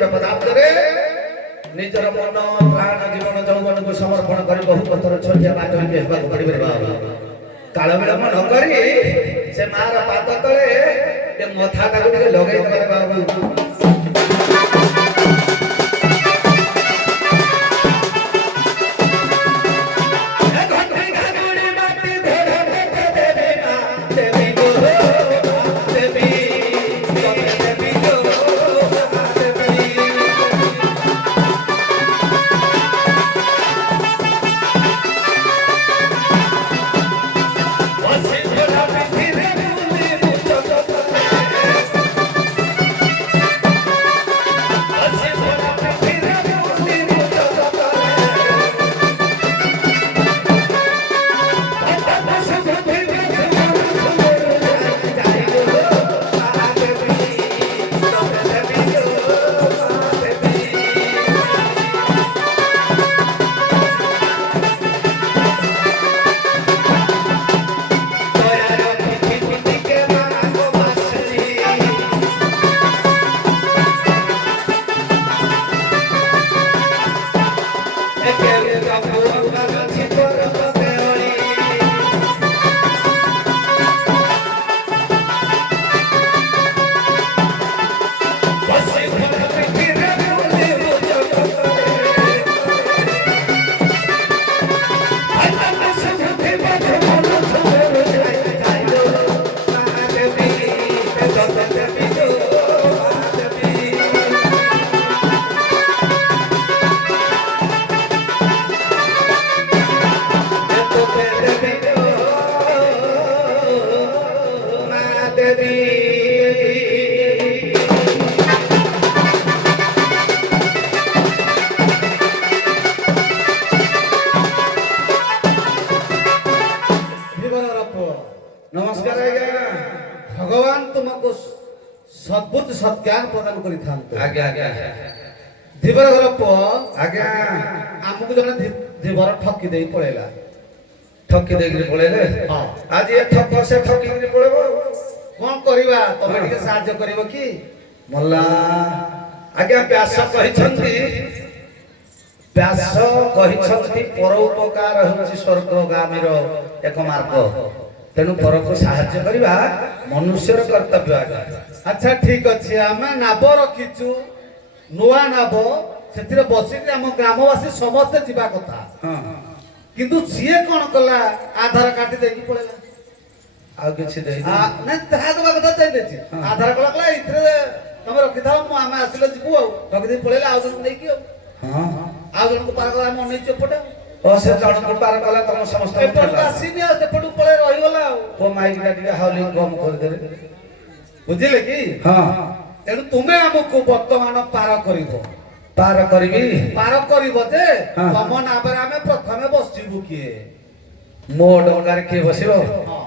ମନ୍ଦିର ପଦାର୍ଥରେ ନିଜର ମନ ପ୍ରାଣ ଜୀବନ ଯୌବନକୁ ସମର୍ପଣ କରି ବହୁ ପଥର ଛୋଟିଆ ବାଟ ହେବାକୁ ପଡ଼ିବ କାଳ ବିଳମ୍ବ ନ କରି ସେ ମାର ପାଦ ତଳେ ଏ ମଥାଟାକୁ ଟିକେ ଲଗେଇ ଦେବେ ବାବୁ। नमस्कार आज्ञा भगवान तुमको सद्बुद्धि सत्ज्ञान प्रदान करि थांतो आज्ञा आज्ञा धीवर घर पो आज्ञा हमको जने धीवर ठकी देई पळेला ठकी देई पळेले हां आज ये ठक से ठकी देई पळेबो कोन करिवा तमे के सहाय्य करिवो की मल्ला आज्ञा व्यास कहिछंती परोपकार होछि स्वर्गगामीर एक मार्ग तेणु पर को साहाय्य करवा मनुष्यर कर्तव्य आज्ञा। अच्छा ठीक अच्छे आम नाब रखीचु नुआ नाब से बसिक आम ग्रामवासी समस्ते जीवा कथा किंतु सीए कौन कला आधार कार्ड देकी पड़ेला आ किछि दे नै ताहा दबा कथा दे देछि आधार कार्ड कला इथरे तमे रखि थाओ मु आमे आसिले जीवु आ रखि दे पड़ेला आ जन नै की हां आ जन को पार कला मन नै चपटा ओ से जण को पार कला तम समस्त पड़ला सीनिया से पडु पळे रहि गला ओ माइक टा दिया हाउलिंग कम कर दे बुझिले की हां तेनु तुमे हमको वर्तमान पार करिवो पार करिवो जे तम नाबरे आमे प्रथमे बसिबु किए मो डंगार के बसिबो हां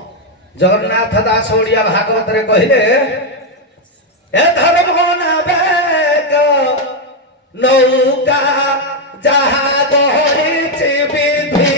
जगन्नाथ दास ओडिया भागवत रे कहिले ए धर्म नाबे को नौका जहाज होइछि विधि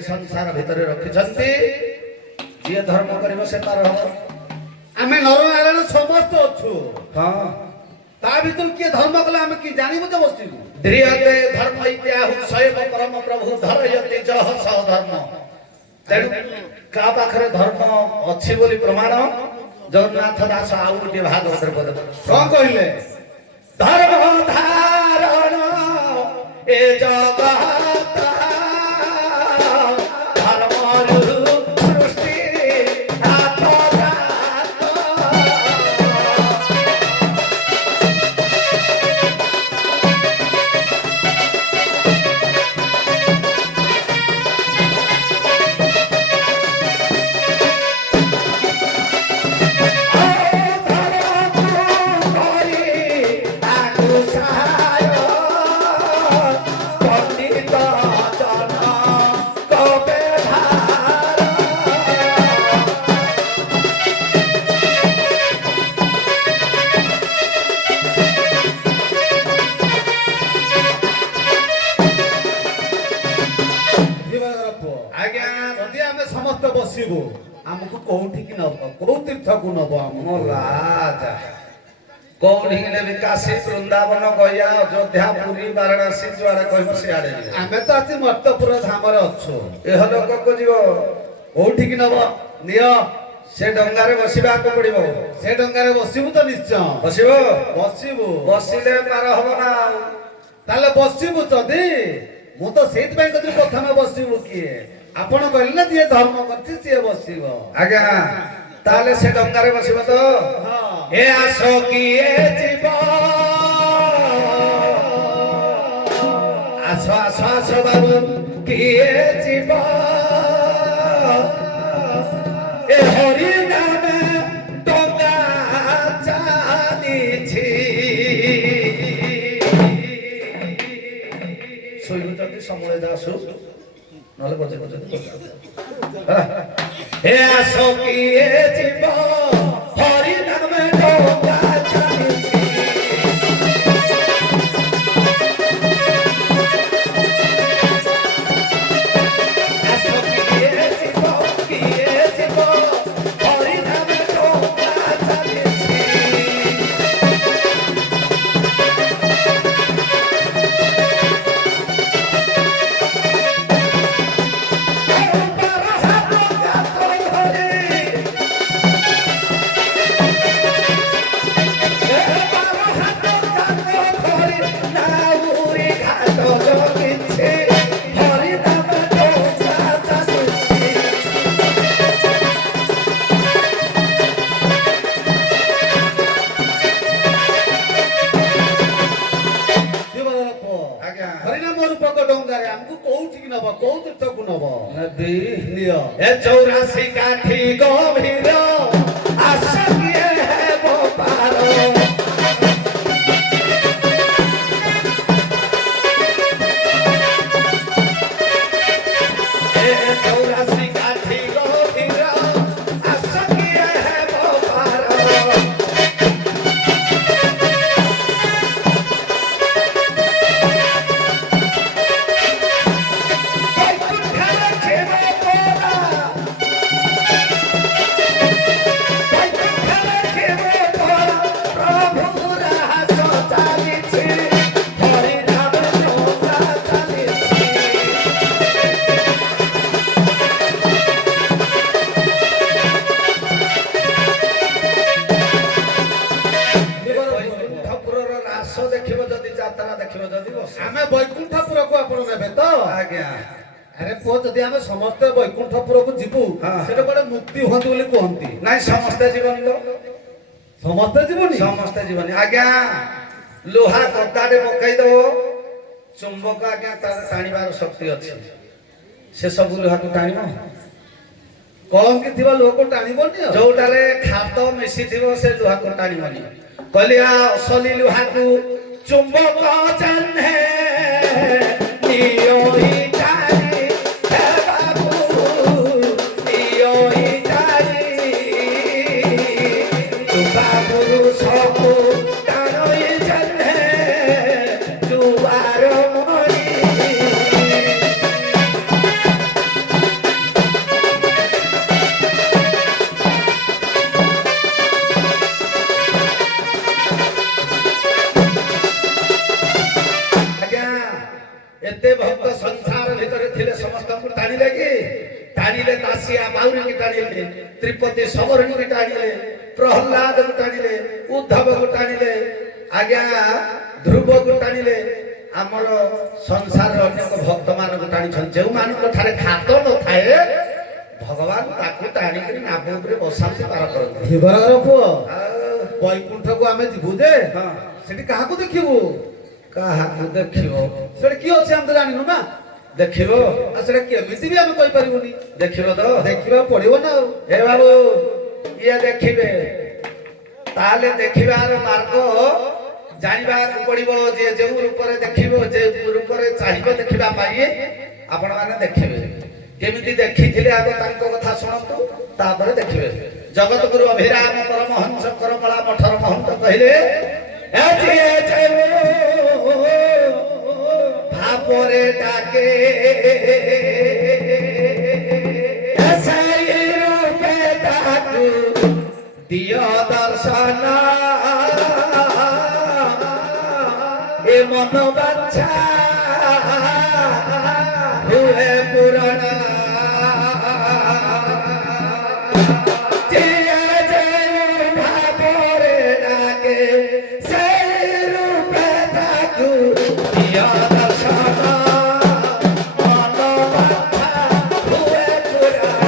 संसार भितर रखिछंती जे धर्म करिवो से तार हो आमे नर नारायण समस्त अछु हां ता भितर के धर्म कला आमे की जानिबो जे बसिबु द्रियते धर्म इत्याहु सैव परम प्रभु धरयते जह स धर्म तेनु का पाखरे धर्म अछि बोली प्रमाण जगन्नाथ दास आउ के भागवत पद कोन कहिले धर्म धारण ए जगत धर्म सृष्टि ବସିବୁ ଆମକୁ କୋଉଠିକି ନବ କୋଉ ତୀର୍ଥକୁ ନବ ଆମ ରାଜା କୋଉଠିକି ନେବି କାଶୀ ବୃନ୍ଦାବନ ଗୟା ଅଯୋଧ୍ୟା ପୁରୀ ବାରାଣସୀ ଯୁଆଡେ କହିବ ସିଆଡେ ଯିବେ। ଆମେ ତ ଆଜି ମର୍ତ୍ତପୁର ଧାମରେ ଅଛୁ ଏହ ଲୋକକୁ ଯିବ କୋଉଠିକି ନବ ନିଅ ସେ ଡଙ୍ଗାରେ ବସିବାକୁ ପଡିବ। ସେ ଡଙ୍ଗାରେ ବସିବୁ ତ ନିଶ୍ଚୟ ବସିବ ବସିବୁ ବସିଲେ ପାର ହବ ନା ଆଉ। ତାହେଲେ ବସିବୁ ଯଦି ମୁଁ ତ ସେଇଥିପାଇଁ କହୁଥିଲି ପ୍ରଥମେ ବସିବୁ କିଏ ଆପଣ କହିଲେ ନା ଯିଏ ଧର୍ମ କରିଛି ସିଏ ବସିବ ଆଜ୍ଞା ତାହେଲେ ସେ ଡଙ୍ଗାରେ ବସିବ ତ ହଁ ଏ ଆସ କିଏ ଯିବ ଆସ ଆସ ଆସ ବାବୁ କିଏ ଯିବ ଏ ହରି ନାମେ ଡଙ୍ଗା ଚାଲିଛି ଶୋଇବୁ ଯଦି ସମୟ ଯା ଆସୁ ନହେଲେ ବଜେ ଏ ଆସ କିଏ ଯିବ ହରି ନାମେ ଡଙ୍ଗା ଚାଲିଛି ଆସ କିଏ ଯିବ ହରି ନାମେ ଡଙ୍ଗା ଚାଲିଛି ହରିନାମ ରୂପକ ଡଙ୍ଗାରେ ଆମକୁ କୋଉଠିକି ନବ କୋଉ ତୀର୍ଥକୁ ନବ ନଦୀ ନିଅ ଏ 84 କାଠି ଗଭୀର ଆସ କିଏ ହେବ ପାର ଏ 84 କାଠି ଗଭୀର ଆସ କିଏ ହେବ ପାର ଦେଖିବ ଯଦି ଯାତ୍ରା ଦେଖିବ ଯଦି ଆମେ ବୈକୁଣ୍ଠପୁରକୁ ଆପଣ ନେବେ ତ ଆଜ୍ଞା ଆରେ ପୁଅ ଯଦି ଆମେ ସମସ୍ତେ ବୈକୁଣ୍ଠପୁରକୁ ଯିବୁ ହଁ। ସେଟା ଗୋଟେ ମୁକ୍ତି ହୁଅନ୍ତି ବୋଲି କୁହନ୍ତି ନାଇଁ ସମସ୍ତେ ଜୀବନ ତ ସମସ୍ତେ ଯିବୁନି ସମସ୍ତେ ଜୀବନ ଆଜ୍ଞା ଲୁହା କଦାଟେ ପକେଇ ଦବ ଚୁମ୍ବକ ଆଜ୍ଞା ତାର ଟାଣିବାର ଶକ୍ତି ଅଛି ସେ ସବୁ ଲୁହାକୁ ଟାଣିବ କଳଙ୍କି ଥିବା ଲୋକ ଟାଣିବନି ଆଉ। ଯୋଉଟାରେ ଖାତ ମିଶିଥିବ ସେ ଲୁହାକୁ ଟାଣିବନି କହିଲିଆ ଅସଲି ଲୁହାକୁ ଚୁମ୍ବକ ଜାନେ ନିୟୋଇ ଟାଣି ହେ ବାବୁ ନିୟୋଇ ଟାଣି ଚୁବାବୁରୁ ସବୁ ଟାଣଇ ଜାନେ ଚୁବାର ମଣି एते भक्त संसार भितर थिले समस्त को टाणिले कि टाणिले दासिया बाउरी की टाणिले त्रिपति सबरणी की टाणिले प्रहलाद को टाणिले उद्धव को टाणिले आज्ञा ध्रुव को टाणिले हमर संसार अनेक भक्त मान को टाणी छन जेउ मान को थारे खातो न थाए भगवान ताकू टाणी करी नाभ ऊपर बसांती पार करते हिबरगर पुओ बैकुंठକୁ ଆମେ ଯିବୁ ଯେ ହଁ ସେଠି କାହାକୁ ଦେଖିବୁ କାହାକୁ ଦେଖିବ ସେଠି କିଏ ଅଛି ଆମେ ତ ଜାଣିନୁ ନା ଦେଖିବ ଆଉ ସେଟା କେମିତି ବି ଆମେ କହିପାରିବୁନି ଦେଖିବ ତ ଦେଖିବାକୁ ପଡିବ ନା ଆଉ ଏ ବାବୁ ଇଏ ଦେଖିବେ ତାହେଲେ ଦେଖିବାର ମାର୍ଗ ଜାଣିବାକୁ ପଡିବ ଯେ ଯେଉଁ ରୂପରେ ଦେଖିବ ଯେ ରୂପରେ ଚାହିଁବ ଦେଖିବା ପାଇଁ ଆପଣ ମାନେ ଦେଖିବେ କେମିତି ଦେଖିଥିଲେ ଆଗ ତାଙ୍କ କଥା ଶୁଣନ୍ତୁ ତାପରେ ଦେଖିବେ ଜଗତଗୁରୁ ଅଭିରାମ ପରମହଂସ କରମଳା ମଠର ମହନ୍ତ କହିଲେ ଏ ଯିଏ ଯେଉଁ ଭାବରେ ଡାକେ ଏ ସାଇ দর্শন এ মন বাঞ্ছা হুয়ে পুরাণ জিয়া যে ভাবরে ডাকে সেই রূপে থাকু ইয়া দর্শন মন বাঞ্ছা হুয়ে পুরাণ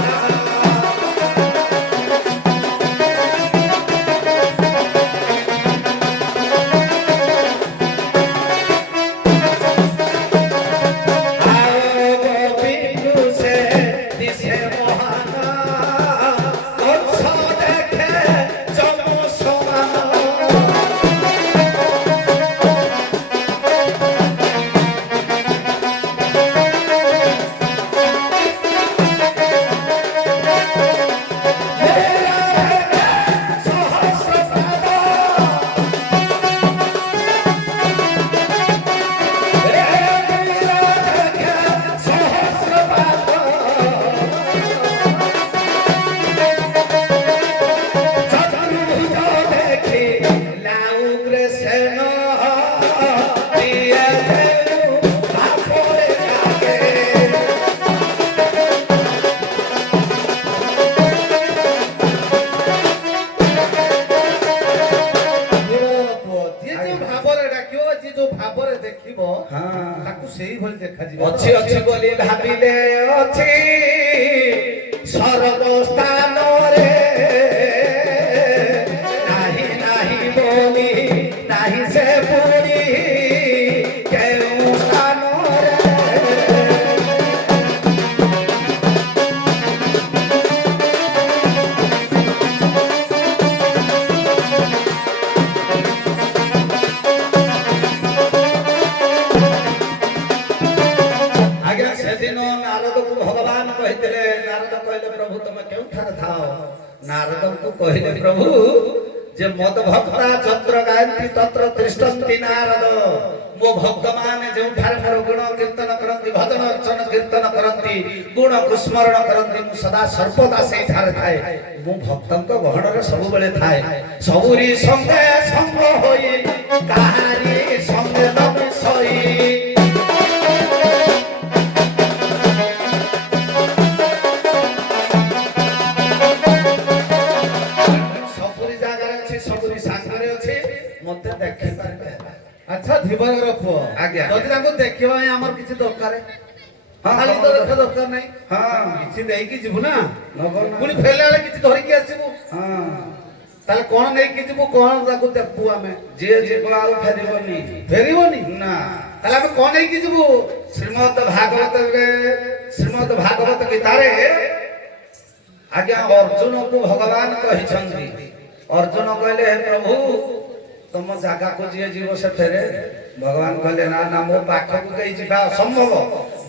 ସେଇଭଳି ଦେଖାଯିବ ଅଛି ଅଛି ବୋଲି ଭାବିଲେ ଅଛି ସର୍ବସ୍ଥାନରେ ନାହିଁ ନାହିଁ ବୋଲି ନାହିଁ ସେ ପୁରୀ କେଉଁ ସ୍ଥାନରେ ଆଜ୍ଞା ସେଦିନ ନାରଦକୁ ଭଗବାନ କହିଥିଲେ ନାରଦ କହିଲେ ପ୍ରଭୁ ତମେ କେଉଁଠାରେ ଥାଅ ନାରଦଙ୍କୁ କହିଲେ ପ୍ରଭୁ ଯେ ମଦ ଭକ୍ତା ଯତ୍ର ଗାୟନ୍ତି ତତ୍ର ତିଷ୍ଠନ୍ତି ନାରଦ ମୋ ଭକ୍ତମାନେ ଯେଉଁଠାରେ ମୋର ଗୁଣ କୀର୍ତ୍ତନ କରନ୍ତି ଭଜନ ଅର୍ଚ୍ଚନ କୀର୍ତ୍ତନ କରନ୍ତି ଗୁଣକୁ ସ୍ମରଣ କରନ୍ତି ମୁଁ ସଦା ସର୍ବଦା ସେଇଠାରେ ଥାଏ ମୁଁ ଭକ୍ତଙ୍କ ଗହଣରେ ସବୁବେଳେ ଥାଏ ସବୁରି ସଙ୍ଗେ ସଙ୍ଗ ହୋଇ କାହାରି ସଙ୍ଗେ ନ ମିଶଇ ମତେ ଦେଖିପାରିବେ ଆଚ୍ଛା ଧୀବରର ପୁଅ ଆଜ୍ଞା। ଯଦି ତାଙ୍କୁ ଦେଖିବା ପାଇଁ ଆମର କିଛି ଦରକାର ହଁ, ଖାଲି ତ ହଁ, ଦେଖା ଦରକାର ନାହିଁ ହଁ କିଛି ନେଇକି ଯିବୁ ନା ନବ ନା। ପୁଣି ଫେରିଲା ବେଳେ କିଛି ଧରିକି ଆସିବୁ ହଁ ତାହେଲେ କଣ ନେଇକି ଯିବୁ କଣ ତାକୁ ଦେଖୁ ଆମେ ଯିଏ ଯିବ ଆଉ ଫେରିବନି ଫେରିବନି ନା ତାହେଲେ ଆମେ କଣ ନେଇକି ଯିବୁ ଶ୍ରୀମଦ ଭାଗବତ ଗୀତାରେ ଆଜ୍ଞା ଅର୍ଜୁନକୁ ଭଗବାନ କହିଛନ୍ତି ଅର୍ଜୁନ କହିଲେ ହେ ପ୍ରଭୁ ତମ ଜାଗାକୁ ଯିଏ ଯିବ ସେ ଫେରେ ଭଗବାନ କହିଲେ ନା ନା ମୋ ପାଖକୁ କେହି ଯିବା ଅସମ୍ଭବ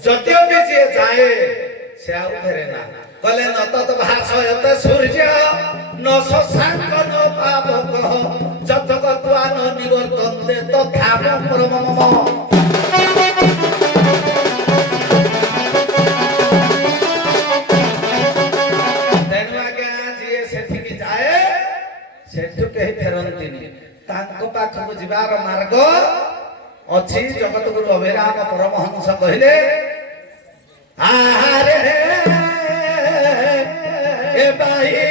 ଯଦିଓ ବି ଯିଏ ଯାଏ ସେ ଆଉ ଫେରେ ନା କହିଲେ ନ ତତ ଭାଷୟତ ସୂର୍ଯ୍ୟ ନ ଶଶାଙ୍କ ନ ପାବକ ଯତଗତ୍ୱା ନ ନିବର୍ତ୍ତନ୍ତେ ତଥାପ ପରମମ ତେଣୁ ଆଜ୍ଞା ଯିଏ ସେଠିକି ଯାଏ ସେଠୁ କେହି ଫେରନ୍ତିନି ତାଙ୍କ ପାଖକୁ ଯିବାର ମାର୍ଗ ଅଛି ଜଗତଗୁରୁ ଅଭିରାମ ପରମହଂସ କହିଲେ ଆରେ ଏ ବାଇ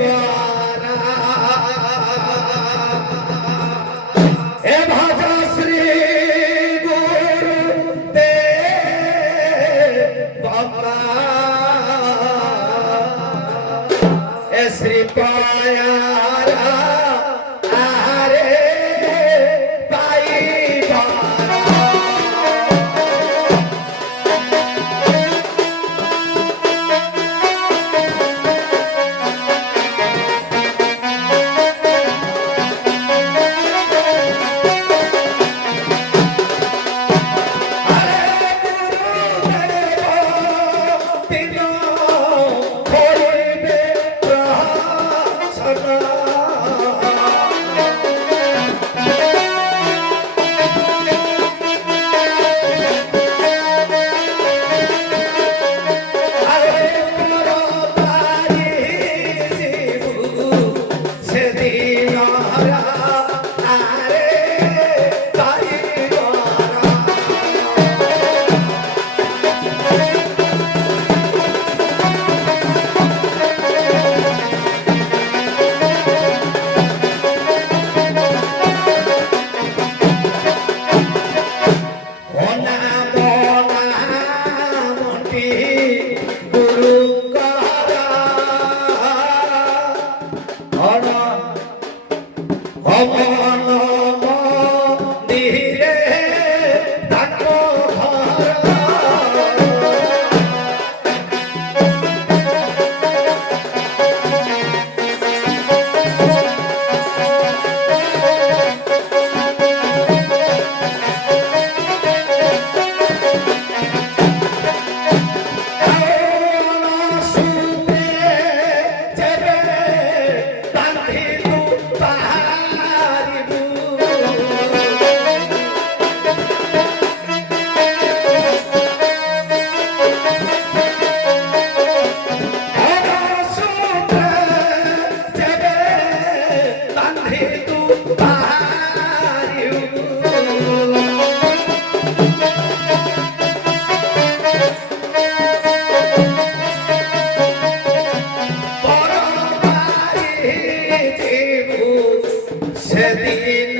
ବାରା ଏ ଭଜ ଶ୍ରୀ ଗୁରୁ ଦେବା ଏ ଶ୍ରୀ ପାୟାରା ଆରେ ପାଇ ବାରା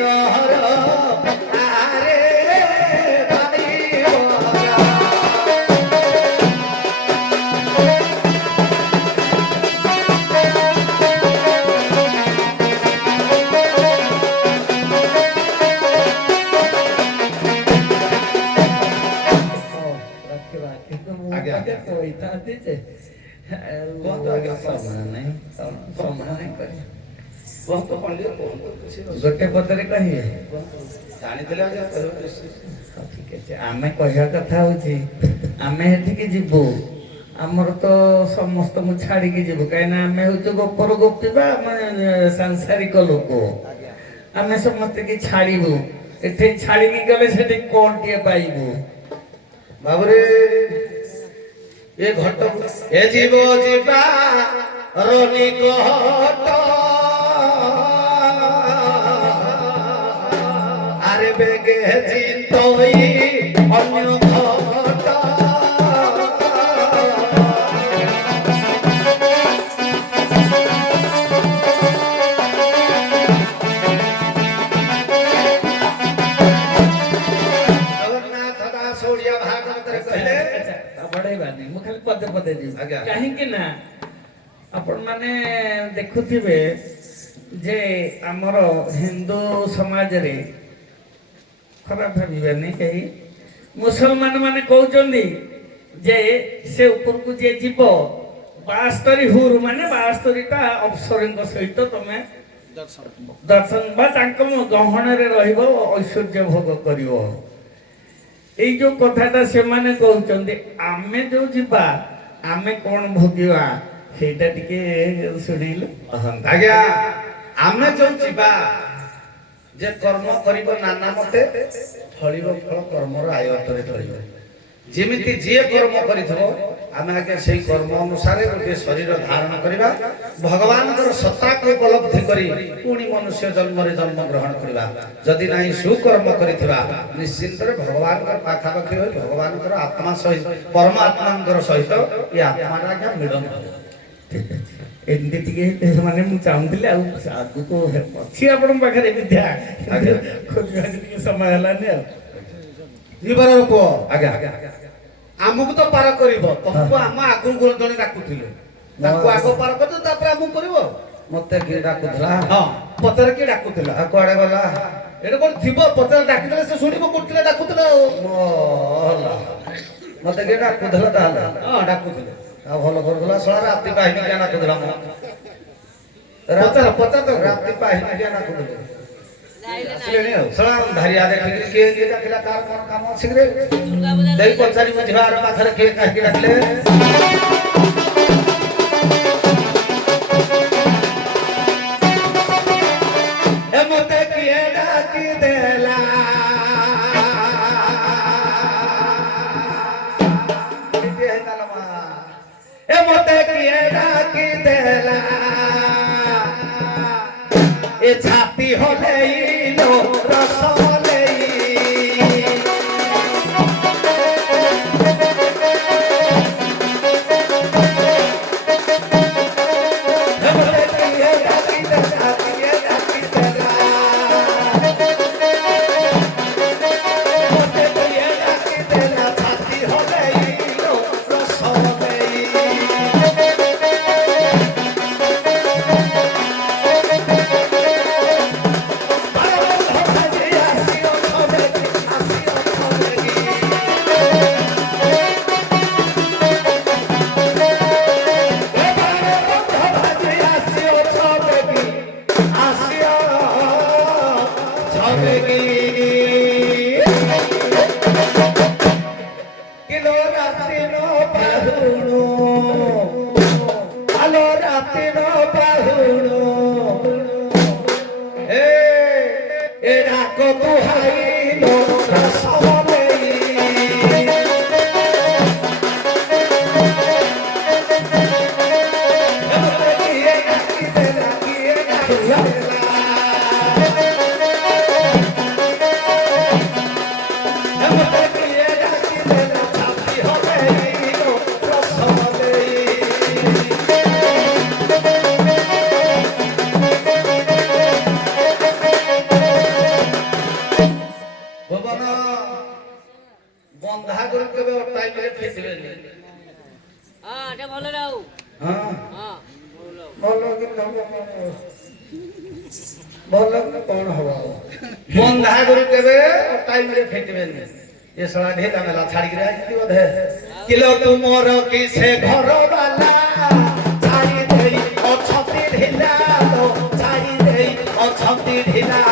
ଦିନର ଆରେ ବାଇବରା। ରଖିବା କିନ୍ତୁ ମୁଁ ଆଜ୍ଞା। ମଧ୍ୟ କହିଥାନ୍ତି ଯେ କୁହନ୍ତୁ ଆଜ୍ଞା। ସମୟ ନାହିଁ ସମୟ ନାହିଁ କହିବା। କୁହନ୍ତୁ ପଣ୍ଡିତ କୁହନ୍ତୁ କିଛି ଗୋଟେ ପଦରେ କହିବେ। ଜାଣିଥିଲେ ଆଜ୍ଞା କହିବ ବେଶୀ। ହଉ ଠିକ ଅଛି ଆମେ କହିବା କଥା ହଉଛି ଆମେ ସେଠିକି ଯିବୁ ଆମର ତ ସମସ୍ତଙ୍କୁ ଛାଡ଼ିକି ଯିବୁ କାହିଁକିନା ଆମେ ହଉଛୁ ଗୋପର ଗୋପୀ ବା ଆମେ ସାଂସାରିକ ଲୋକ ଆମେ ସମସ୍ତେ କି ଛାଡ଼ିବୁ ଏଠି ଛାଡ଼ିକି ଗଲେ ସେଠି କ'ଣ ଟିକେ ପାଇବୁ। ବାବୁରେ ଏ ଘଟ ଏ ଯିବ ଯିବା ରନିକଟ আরে বেগে চিন্তই অন্য ঘট ଜଗନ୍ନାଥ ଦାସ ଓଡ଼ିଆ ଭାଗବତରେ କହିଲେ ବଢେଇବାନି ମୁଁ ଖାଲି ପଦେ ପଦେ ଯିବି ଆଜ୍ଞା। କାହିଁକି ନା ଆପଣ ମାନେ ଦେଖୁଥିବେ ଯେ ଆମର ହିନ୍ଦୁ ସମାଜରେ ଖରାପ ଭାବିବେନି କେହି ମୁସଲମାନ ମାନେ କହୁଛନ୍ତି ଯେ ସେ ଉପରକୁ ଯିଏ ଯିବ 72 ହୁର ମାନେ 72ଟା ଅପ୍ସରୀଙ୍କ ସହିତ ତମେ ଦର୍ଶନ ବା ତାଙ୍କ ଗହଣରେ ରହିବ ଐଶ୍ୱର୍ଯ୍ୟ ଭୋଗ କରିବ। ଏଇ ଯୋଉ କଥାଟା ସେମାନେ କହୁଛନ୍ତି ଆମେ ଯୋଉ ଯିବା ଆମେ କ'ଣ ଭୋଗିବା ସେଇଟା ଟିକେ ଶୁଣିଲେ। ଆଜ୍ଞା ଆମେ ଯୋଉ ଯିବା ଯେ କର୍ମ କରିବ ନାନା ମତେ ଫଳିବ ଫଳ କର୍ମର ଆୟତରେ ଧରିବ। ଯେମିତି ଯିଏ କର୍ମ କରିଥିବ ଆମେ ଆଜ୍ଞା ସେଇ କର୍ମ ଅନୁସାରେ ଗୋଟିଏ ଶରୀର ଧାରଣ କରିବା ଭଗବାନଙ୍କର ସତ୍ତାକୁ ଉପଲବ୍ଧି କରି ପୁଣି ମନୁଷ୍ୟ ଜନ୍ମରେ ଜନ୍ମ ଗ୍ରହଣ କରିବା। ଯଦି ନାହିଁ ସୁକର୍ମ କରିଥିବା ନିଶ୍ଚିନ୍ତରେ ଭଗବାନଙ୍କର ପାଖାପାଖି ହୋଇ ଭଗବାନଙ୍କର ଆତ୍ମା ସହିତ ପରମାତ୍ମାଙ୍କର ସହିତ ଏ ଆତ୍ମାଟା ଆଜ୍ଞା ମିଳନ ହେବ। ଠିକ ଅଛି ଏମିତି ଟିକେ ମାନେ ମୁଁ ଚାହୁଁଥିଲି ଆଉ ଆଗକୁ ଅଛି ଆପଣଙ୍କ ପାଖରେ ବିଦ୍ୟା ଖୋଜିବାକୁ ଟିକେ ସମୟ ହେଲାନି ଆଉ। ଜୀବନର ପୁଅ ଆଜ୍ଞା ଆଜ୍ଞା ଆଜ୍ଞା ଆମକୁ ତ ପାର କରିବ ତମକୁ ଆମ ଆଗକୁ ଜଣେ ଡାକୁଥିଲେ ତାକୁ ଆଗ ପାର କରିଦ ତାପରେ ଆମକୁ କରିବ। ମତେ କିଏ ଡାକୁଥିଲା ହଁ ପଚାରେ କିଏ ଡାକୁଥିଲା ଆଉ କୁଆଡେ ଗଲା ଏଇଟା କଣ ଥିବ ପଚାରେ ଡାକିଦେଲେ ସେ ଶୁଣିବ କୋଉଥିଲେ ଡାକୁଥିଲେ ଆଉ ମଲା ମତେ କିଏ ଡାକୁଥିଲା ତାହେଲେ ହଁ ଡାକୁଥିଲେ ଆଉ ଭଲ କରୁଥିଲା ଶଳା ରାତି ପାହିନି କିଏ ଡାକୁଥିଲା ମୁଁ ପଚାର ତ ରାତି ପାହିନି କିଏ ଡାକୁଥିଲେ ଆସିଲେଣି ଆଉ ଶଳା ଧାରିଆ ଦେଖିକି କିଏ କିଏ ଡାକିଲା କାହାର କଣ କାମ ଅଛି ରେ ଦେଇ ପଚାରି ବୁଝିବା ଆର ପାଖରେ କିଏ କାହିଁକି ଡାକିଲେ ଏ ମତେ କିଏ ଡାକି ଦେଲା ଏ ମତେ କିଏ ଡାକି ଦେଲା ଏ ଛାତି ହଲେଇଲୋ ରସ ହଲେଇ ଏ ମତେ କିଏ ଡାକି ଦେଲା କିଏ ଡାକି ଦେଲା ମତେ କିଏ ଡାକି ଦେଲା ଛାତି ହଲେଇଲୋ ରସ ହଲେଇ ভুবন বন্ধা করে কেবে টাইমে ফেসবেনি হ্যাঁ এটা ভালো রাও হ্যাঁ হ্যাঁ ଭଲ କି ନ ଭଲ କି କଣ ହବ ଆଉ? বন্ধা করে কেবে টাইমে ফেসবেনি এ সারা ঢেলা মেলা ছাড়ি গিয়ে আসছি বোধে কিলো তুমর কিসে ঘর বালা ছাড়ি দেই অছতি ঢিলা তো ছাড়ি দেই অছতি ঢিলা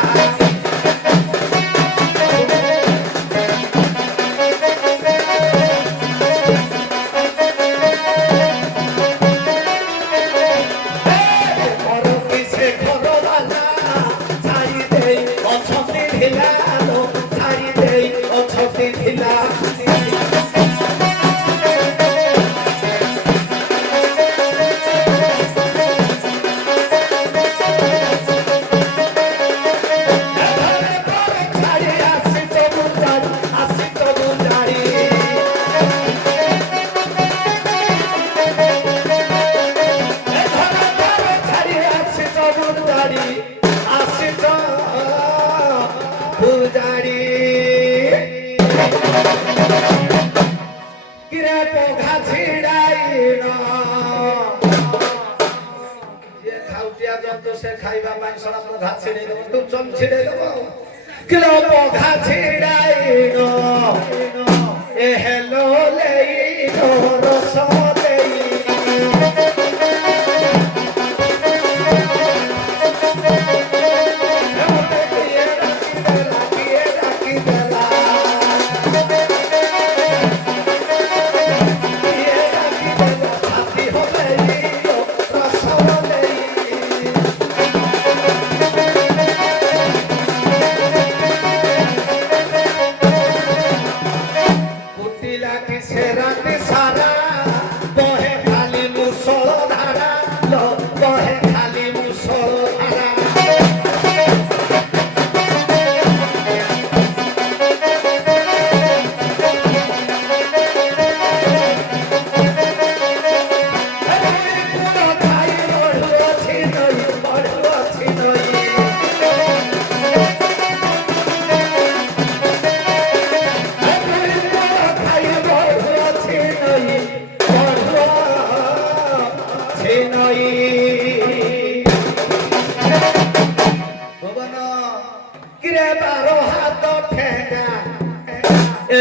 খাইবা পাই সরা পঘা ছিড়ে দেব তো চল ছিড়ে দেব কিলো পঘা ছিড়াইনো এ হেলো লেইনো রস দেই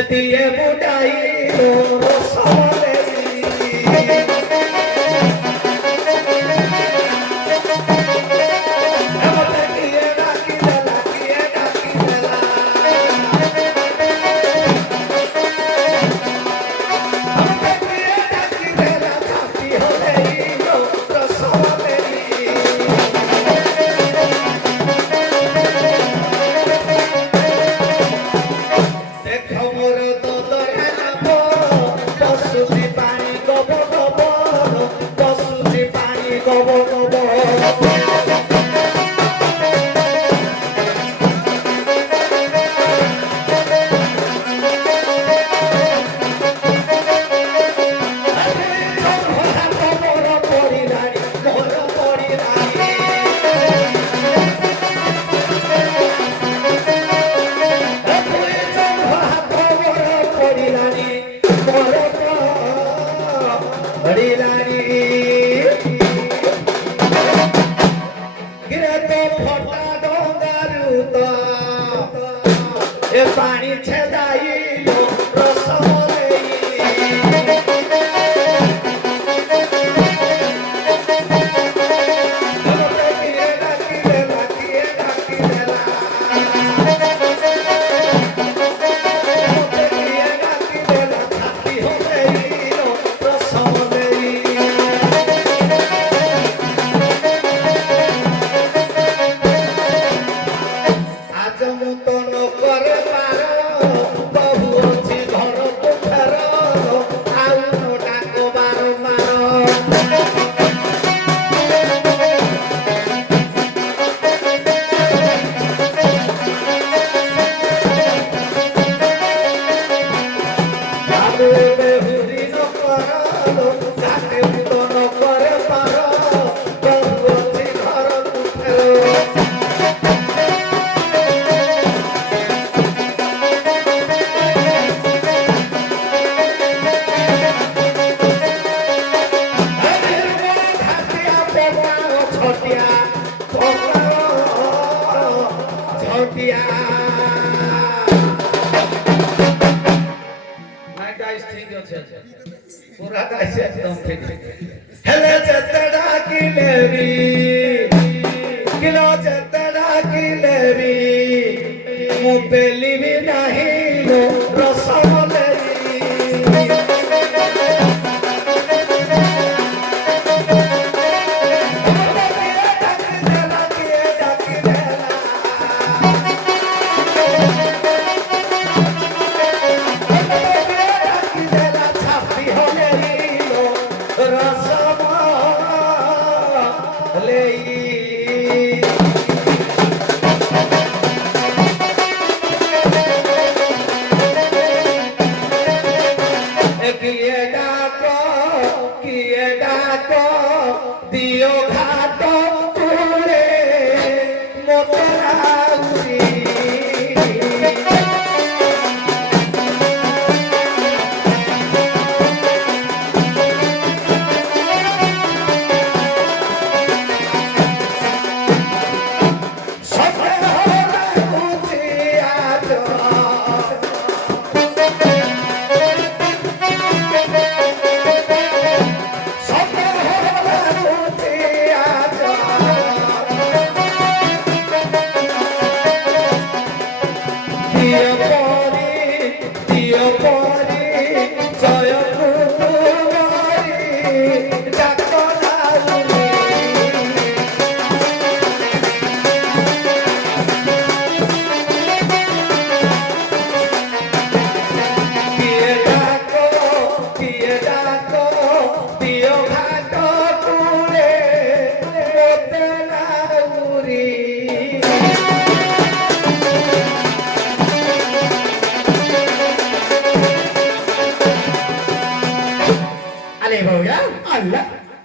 দিয়ে বুড়াই রসলে পানি ছেদাইল রসমলে ঝটিয়া নাই গাইস ঠিক আছে পুরা গাইস একদম ঠিক হেলে যেতে ডাকিলে বি কিলো যেতে ডাকিলে বি মু পেলিবি নাহি লো রসমলাই দিও ঘাট তুলে মোতরাউরি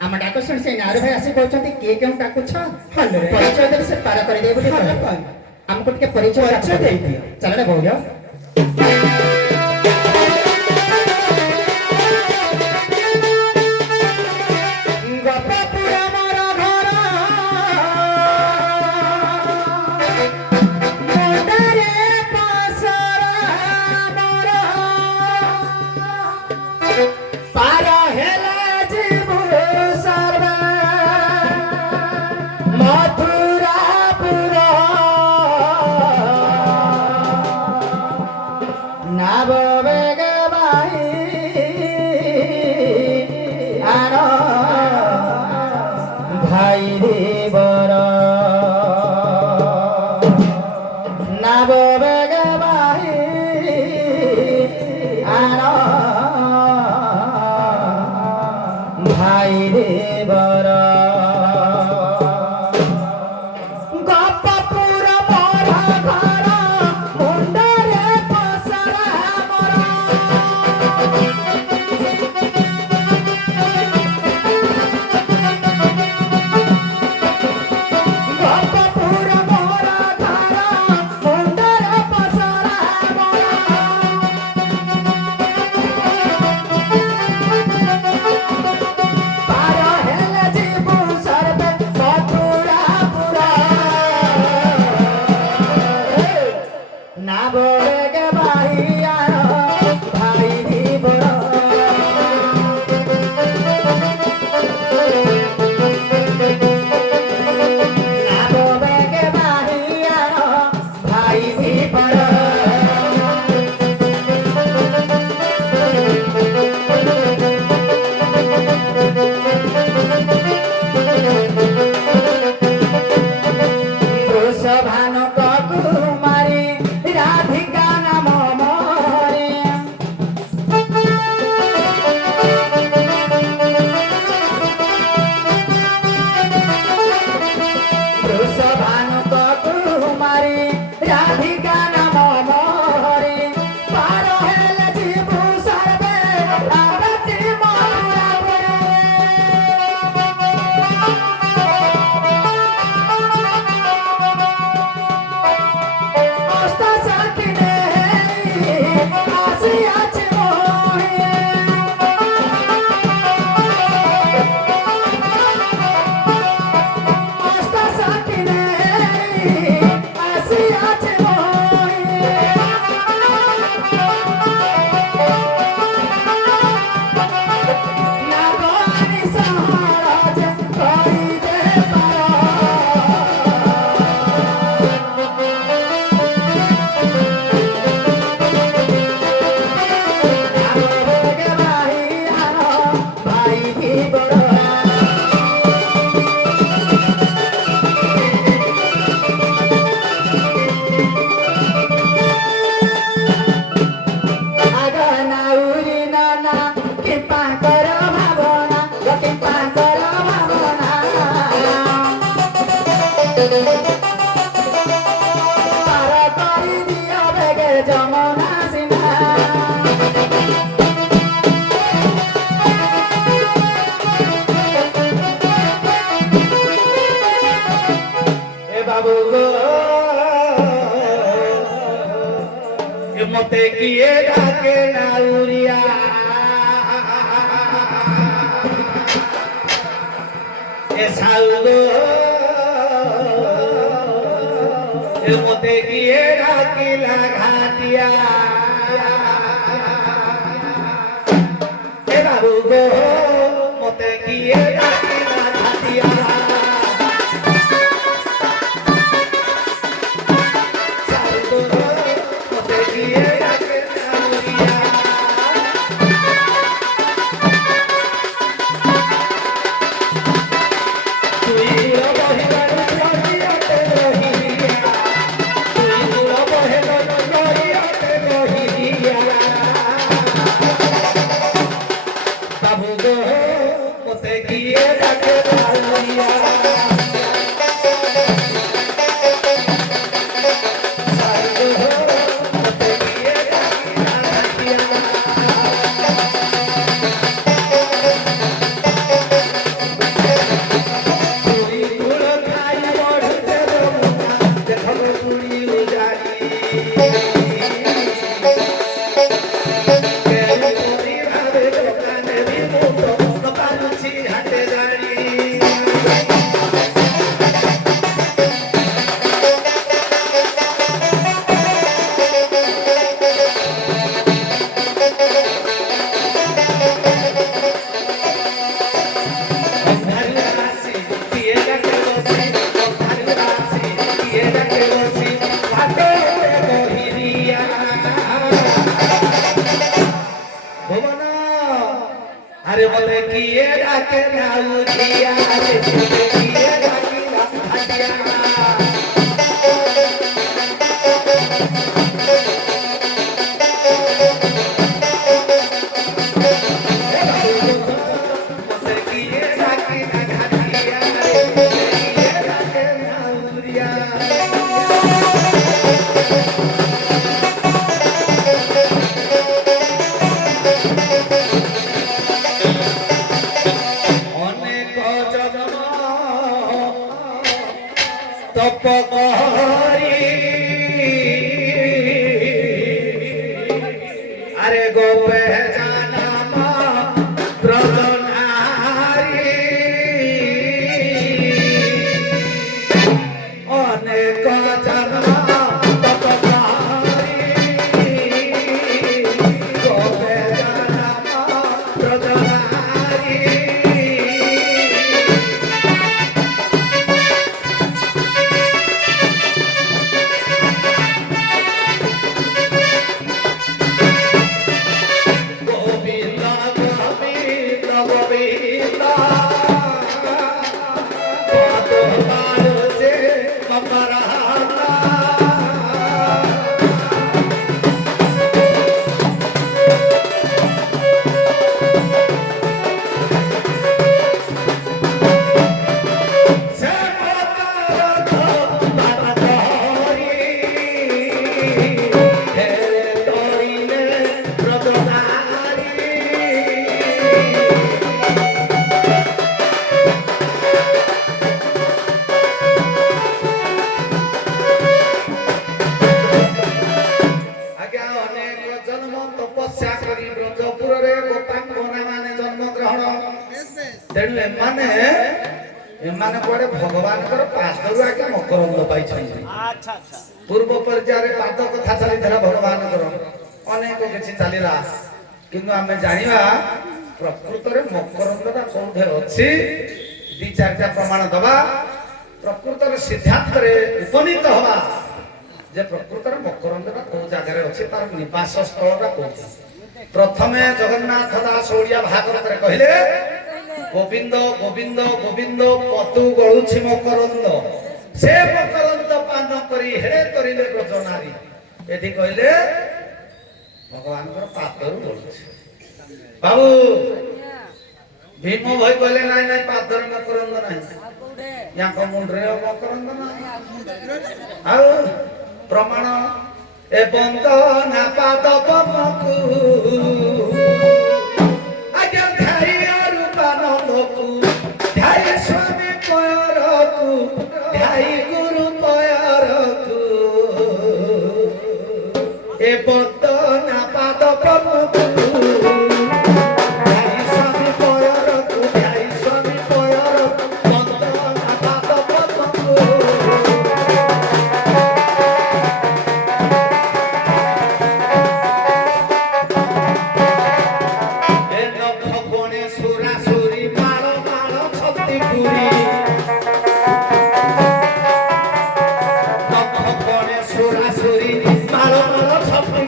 ଆମ ଡାକ ଶୁଣି ସେ ନାର ଭାଇ ଆସି କହୁଛନ୍ତି କିଏ କେଉଁ ଡାକୁଛ ପରିଚୟ ଦେଲେ ସେ ପାର କରିଦେବେ ବୋଲି କହିଲେ। ଆମକୁ ଟିକେ ପରିଚୟ ଦେଇଦିଅ ଚାଲରେ ଭଉଜ। Así মতে কিয়ে ডাকে নাউরিয়া এ সাউগো এ মতে কিয়ে ডাকিলা ঘাটিয়া এ বাবু গো মতে কিয়ে ডাকিলা ঘাটিয়া আরে বলে কিয়ে ডাকে নাউরিয়া আরে বলে কিয়ে ডাকিলা ঘাটিয়া বলে কিয়ে ডাকিলা ঘাটিয়া আরে বলে কিয়ে ডাকে নাউরিয়া তপ করি আরে গোপে জানামা প্রজনারি অনেক জন্ম তপ করি গোপে জানামা প্রজনারি तेणु एमाने एमाने कोडे भगवानकर पादरु आके मकरंद पाइछन्ति। अच्छा अच्छा पूर्व पर्याय पाद कथा चली धरा भगवानकर अनेक किछि चलिला किंतु आमे जानिबा प्रकृत रे मकरंदटा कोठे अछि दी चारटा प्रमाण दबा प्रकृत रे सिद्धांत रे उपनीत हवा जे प्रकृत रे मकरंदटा को जागा रे अछि तार निवास स्थलटा कोठी। प्रथमे जगन्नाथ दास ओडिया भागवत रे कहिले गोविंद गोविंद गोविंद पतु गळुछि मकरंद से मकरंद पान करी हेडे करिले ब्रजनारी एठी कहिले भगवान कर पादरु गळुछि। बाबू भीम भाई कहले नाइ नाइ पादर मकरंद नाइ या को मुंडरे मकरंद नाइ आउ प्रमाण ए बंदना पाद पमकु आज्ञा धारी रूपानंदकु ध्याय स्वामी पयरकु ध्याय गुरु पयरकु ए बंद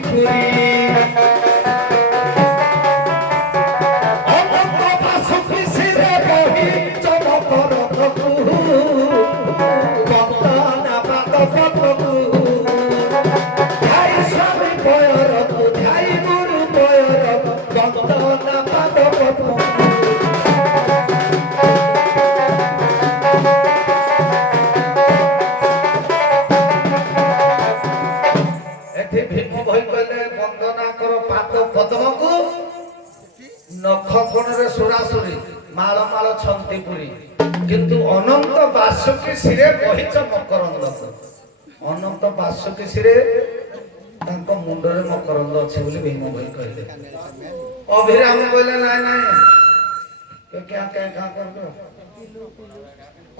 পুরি অনন্ত বাসুকি শিরে বহি চমকর তকু বন্দনা পাদ পদ্মকু ধাই স্বামী পয়রকু ধাই গুরু পয়রকু বন্দনা পাদ পদ্মকু। এটি ভীম ভই কইলে বন্দনা কর পাদ পদ্মকু নখ কোণরে সুরাসুরি মাଳ ମାଳ ଛନ୍ତି ପୁରୀ କିନ୍ତୁ ଅନନ୍ତ ବାସୁକି ଶିରେ ବହିଛ ମକରନ୍ଦକୁ। ଅନନ୍ତ ବାସୁକି ଶିରେ ତାଙ୍କ ମୁଣ୍ଡରେ ମକରନ୍ଦ ଅଛି ବୋଲି ଭୀମ ଭୋଇ କହିଲେ। ଅଭିରାମ କହିଲେ ନାଇଁ ନାଇଁ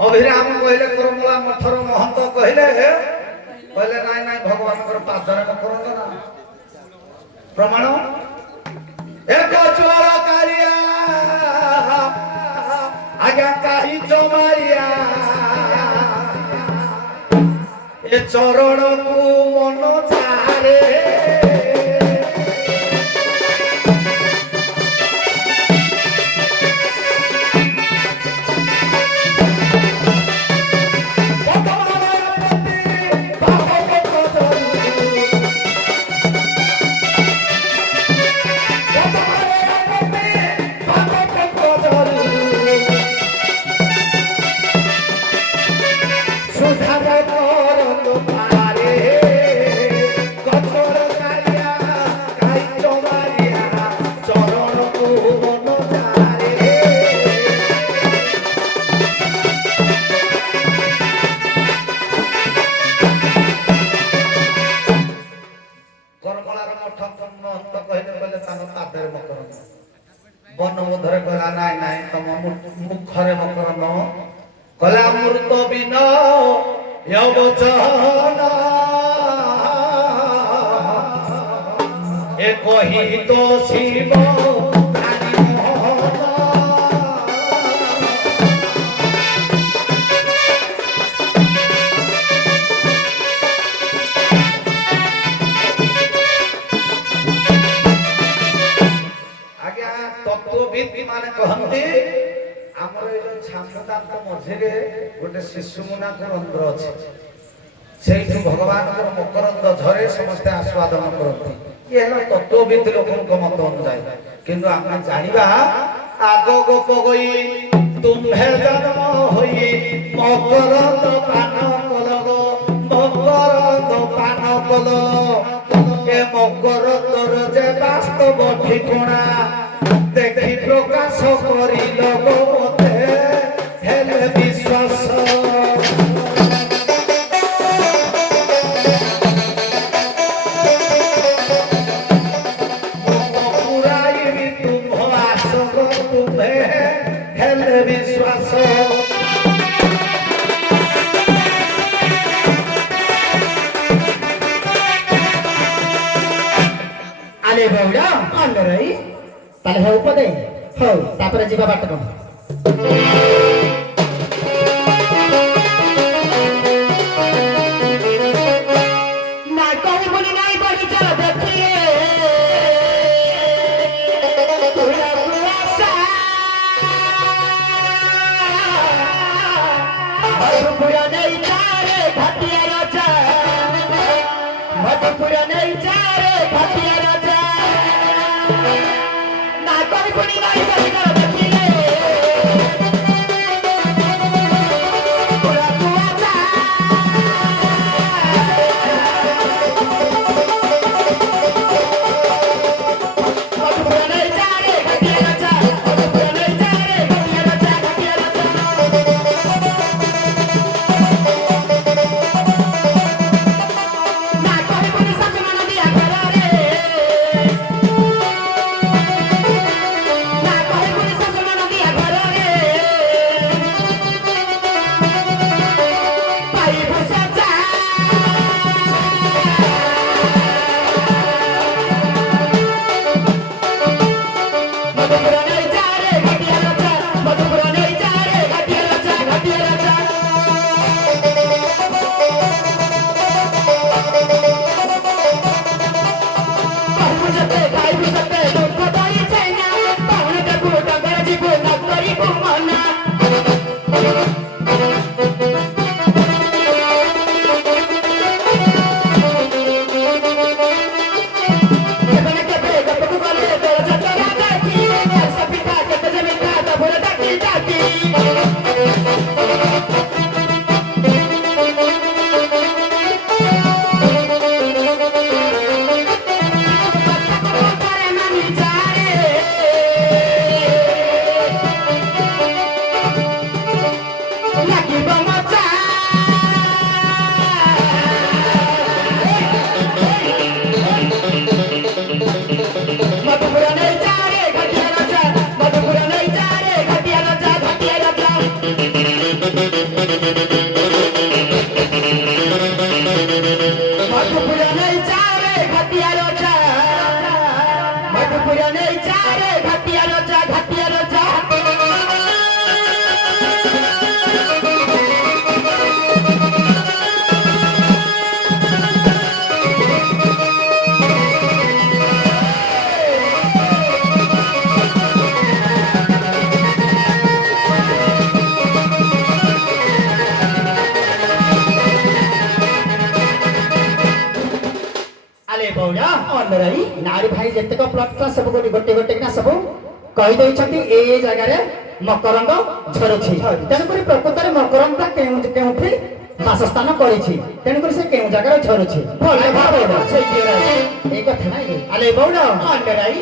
ଅଭିରାମ କହିଲେ କରମଳା ମଠର ମହନ୍ତ କହିଲେ କହିଲେ ନାଇଁ ନାଇଁ ଭଗବାନଙ୍କର ପାଦରେ ମକରନ୍ଦ ନା ପ୍ରମାଣ ଏକ ଜ୍ୱର କାଳିଆ ଆଜ୍ଞା କାହିଁ ଜମାରିଆ ଏ ଚରଣକୁ ମନ ଚାରେ বনবোধরে কলা নাই নাই তম মুখরে মকরন কলা অমৃত বিন য়বচন এ কহিত শিব প্রাণী মোহন। ଆଜ୍ଞା ତତ୍ତ୍ୱବିତ୍ ମାନେ କହନ୍ତି ଆମର ଏଇ ଯୋଉ ଛାମୁଦାନ୍ତ ମଝିରେ ଗୋଟେ ଶିଶୁମୁନାଙ୍କ ରନ୍ଧ୍ର ଅଛି ସେଇଠୁ ଭଗବାନଙ୍କର ମକରନ୍ଦ ଝରେ ସମସ୍ତେ ଆସ୍ୱାଦନ କରନ୍ତି। ଇଏ ହେଲା ତତ୍ତ୍ୱବିତ୍ ଲୋକଙ୍କ ମତ ଅନୁଯାୟୀ। କିନ୍ତୁ ଆମେ ଜାଣିବା ଆଗ ଗୋପ ଗଇ ତୁମ୍ଭେ ଜନ୍ମ ହୋଇ ମକରନ୍ଦ ପାନ କଲ ମକରନ୍ଦ ପାନ କଲ ଏ ମକରନ୍ଦର ଯେ ବାସ୍ତବ ଠିକଣା দেখি প্রকাশ করিল মতে হেলে বিশ্বাস পুরাইবি তুম্ভ আসক তুমে হেলে বিশ্বাস। আলে বউড়া আলে রাই তাহলে হଉ ପଦେ ହଉ ତାପରେ ଯିବା ବାଟ କଣ ନା କହିବୁନି ନାଇଁ ବଢି ଚାଲ ଦେଖିଏ ମଧୁପୁର ନେଇ ଚାରେ ଘାଟିଆ ରାଜା ମଧୁପୁର ନେଇ ଚାରେ ଘାଟିଆ ରାଜା ନା କହିବୁନି ନାଇଁ ବଢି ଚାଲ ଦେଖିଏ କେବେ ନା କେବେ ଗପକୁ ଗଲେ ତୋର ଯାତ୍ରା ଡାକି ଆରିସା ପିଠା କେତେ ଯେ ମିଠା ତୋର ଡାକି ଡାକି नारी भाई जेतक प्लट था सब गोटे गोटे गोटे किना सब कहि दैछथि ए जगारे मकरंद झरुछि तेनु करी प्रकृତରେ मकरंद केउठी बासस्थान करिछि तेनु करी से केउ जगारे झरुछि भले भाबो छै ए कथा नै आले बौड अंडराई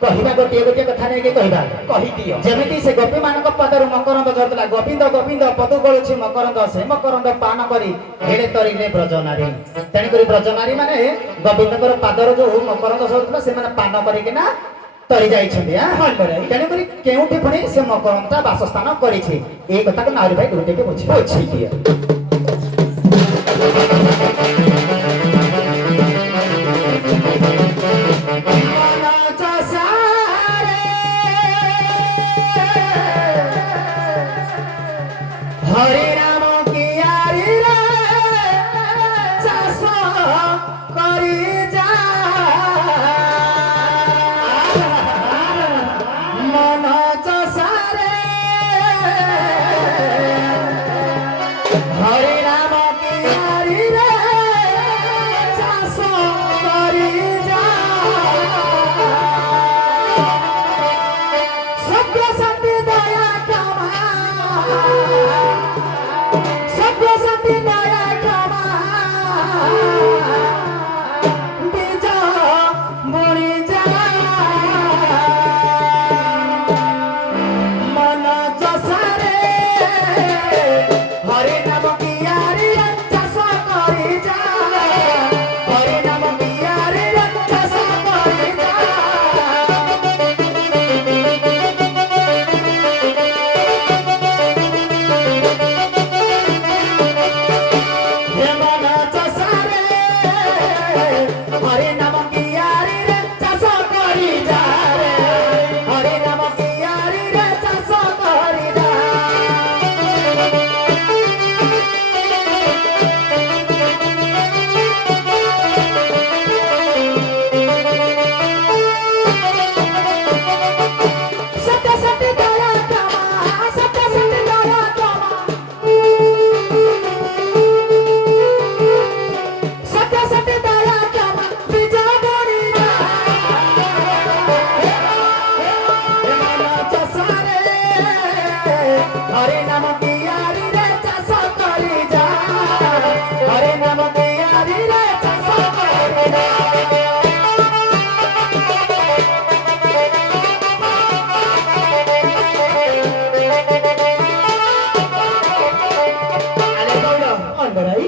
कहिबा गोटे गोटे कथा नै के कहिबा कहि दियो जेमिति से गोपी मानक पदरु मकरंद झरतला गोविंद गोविंद पदु गळुछि मकरंद से मकरंद पान करी हेले तरिले ब्रजनारी तेनु करी ब्रजनारी माने गोविंदकर पादर जो मकरंद झरतला से माने पान करी के ना तरी जाइछथि हां तेनु करी केउठी पुनी से मकरंद बासस्थान करिछि ए कथा को नारी भाई गोटे के बुझि दियो हरे राम की यारी रे चाष करी जा मन चसारे हरे राम की यारी रे चाष करी जा सत्य सत्य दया क्षमा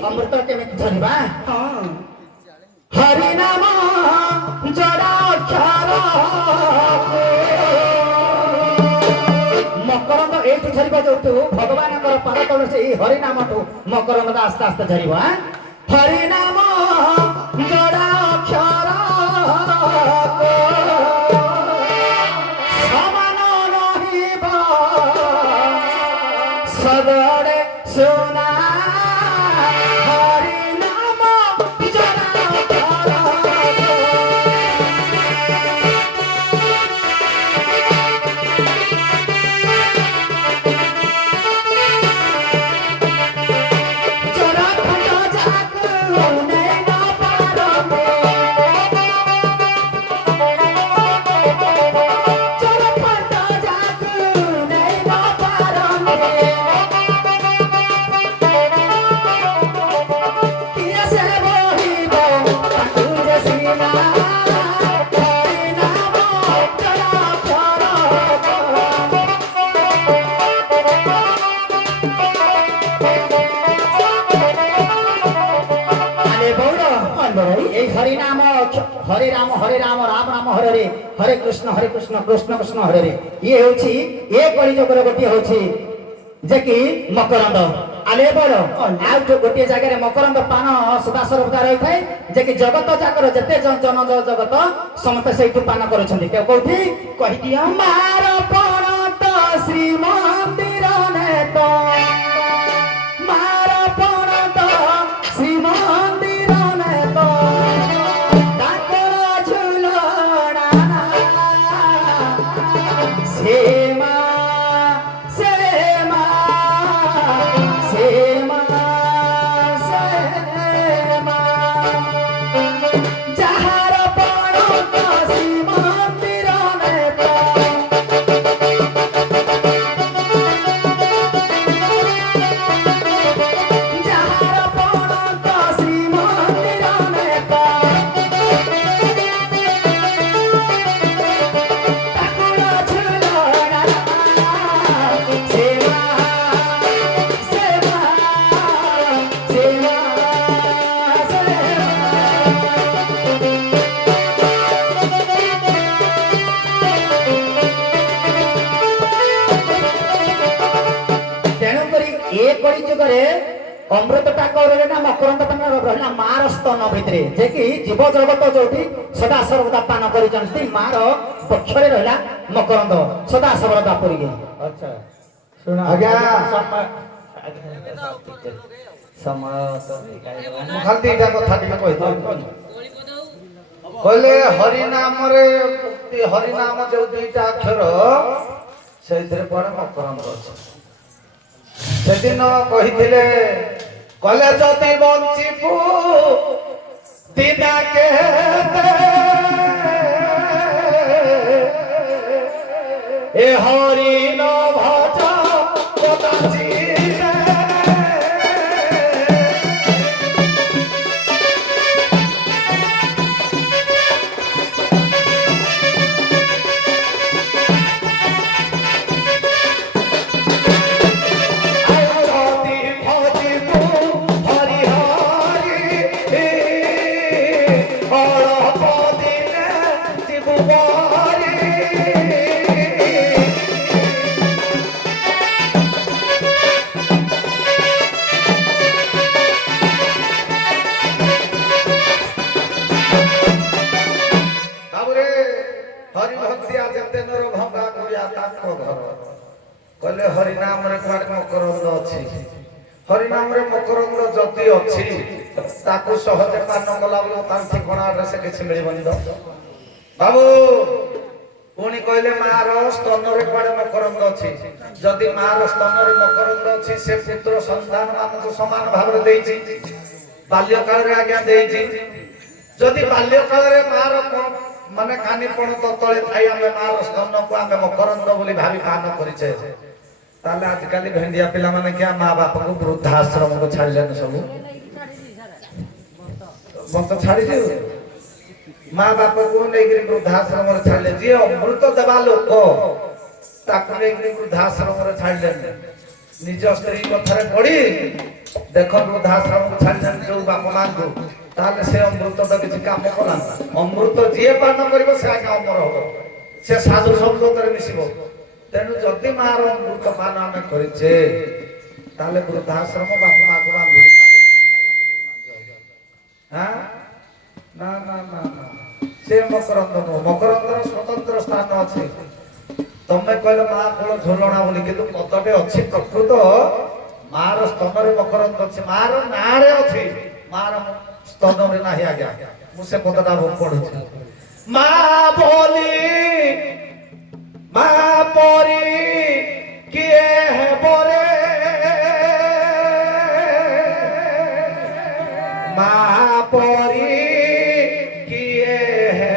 अमृत केमिति धरिबा हरि नाम जड़ा अक्षर मकरंद एठी झरिबा जोतु भगवानकर पाद तळ से हरि नामठु मकरंद आस्ते आस्ते झरिबा हरि नाम जड़ा अक्षर समान नहिबा सगड़े सुना Oh हरे राम राम राम हरे कृष्ण कृष्ण कृष्ण हरे हरे ये होची ए कली जगर गोटे होची जे कि मकरंद आले बड़ आ जो गोटे जगह मकरंद पान सदा सर्वदा रही थाए जे कि जगत जाकर जते जन जगत समस्त सेठु पान करूछन्ती के कोठी कहि दिया मार पण तो श्री मंदिर ने तो मार पण तो श्री मंदिर ने तो डाकर झुलना सेमा सेमा सेमा सेमा जहार पण तो श्री मंदिर ने तो जहार पण तो श्री मंदिर ने तो डाकर झुलना सेवा सेवा सेवा तेणुकरी ए कली जुगरे अमृत टाकर ना मकरंद पान रहा मार स्तन भितर जे कि जीव जगत जो सदा सर्वदा पान कर मार पक्षरे रहा मकरंद सदा सर्वदा पड़ी अच्छा सुना आज्ञा। समय तो निकाल ମୁଁ ଖାଲି ଦିଟା କଥା ଟିକେ କହିଦେବି କୋଳି ପଦାଉ କହିଲେ ହରିନାମରେ ମୁକ୍ତି ହରିନାମ ଯୋଉ ଦୁଇଟା ଅକ୍ଷର ସେଇଥିରେ ପଡେ ମକରନ୍ଦ ଅଛି ସେଦିନ କହିଥିଲେ କହିଲେ ଯଦି ବଞ୍ଚିବୁ ଦିନାକେ ଏ ହରିନ ଭଜ ବତାସିରେ कहले हरिनाम कुआड़े मकरंद अच्छी हरिनाम मकरंद जदि अच्छी ताकू सहजे पान कला बेलू ठिकଣା से किसी मिलबनी तो बाबू पुणी कहले मार स्तन कुआड़े मकरंद अच्छी जदि मार स्तन मकरंद अच्छी से पुत्र संतान मान समान भाव बाल्यकाल आज्ञा जदि बाल्यकाल मार माने कानीपण तो तले थाई आमे मार स्तन को आमे मकरंद बोली भावी पान करिछे ताले आजकल भेंडिया पिला माने क्या माँ बाप को वृद्धाश्रम को छाड़ लेने सब मत छाड़ी दियो माँ बाप को लेकर वृद्धाश्रम रे छाड़ ले जे अमृत देवा लोक ताकू लेकर वृद्धाश्रम रे छाड़ ले निज स्त्री कथारे पड़ी देख वृद्धाश्रम को छाड़ ले जो बाप मां को ताले से अमृत तो किसी काम कला अमृत जे पान करिवो से आगे अमर हो से साधु संगत रे मिसिबो तेणु जदि मार अमृत पान आमे करिछे ताले वृद्धाश्रम बाप मां को बांधी हां ना ना ना ना से मकरंद स्वतंत्र स्थान अछि तमे कहले मां कोल झोलणा बोली किंतु पदटे अछि प्रकृत मार स्तन रे मकरंद अछि मार नारे अछि मार स्तन रे नाही आज्ञा मु से पदटा पढु मां बोली मां परी किए है बोरे मां परी किए है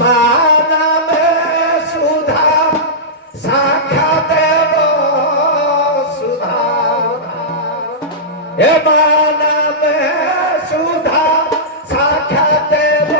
मां नाम सुधा शाखा देव सुधा ए मां नाम सुधा शाखा देव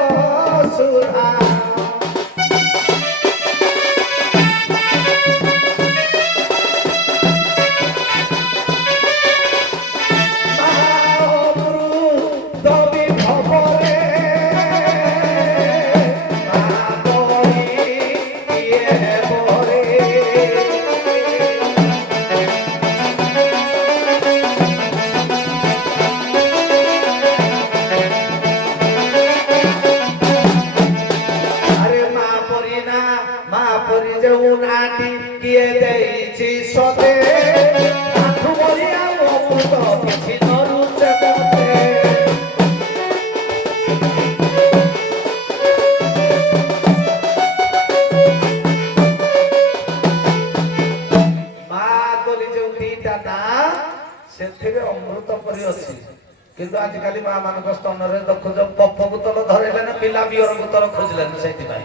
କିନ୍ତୁ ଆଜିକାଲି ମା ମାନଙ୍କ ସ୍ତନରେ ଦେଖୁଛ ପପ ବୋତଲ ଧରେଇଲେ ନା ପିଲା ବିଅର ବୋତଲ ଖୋଜିଲେନି। ସେଇଥିପାଇଁ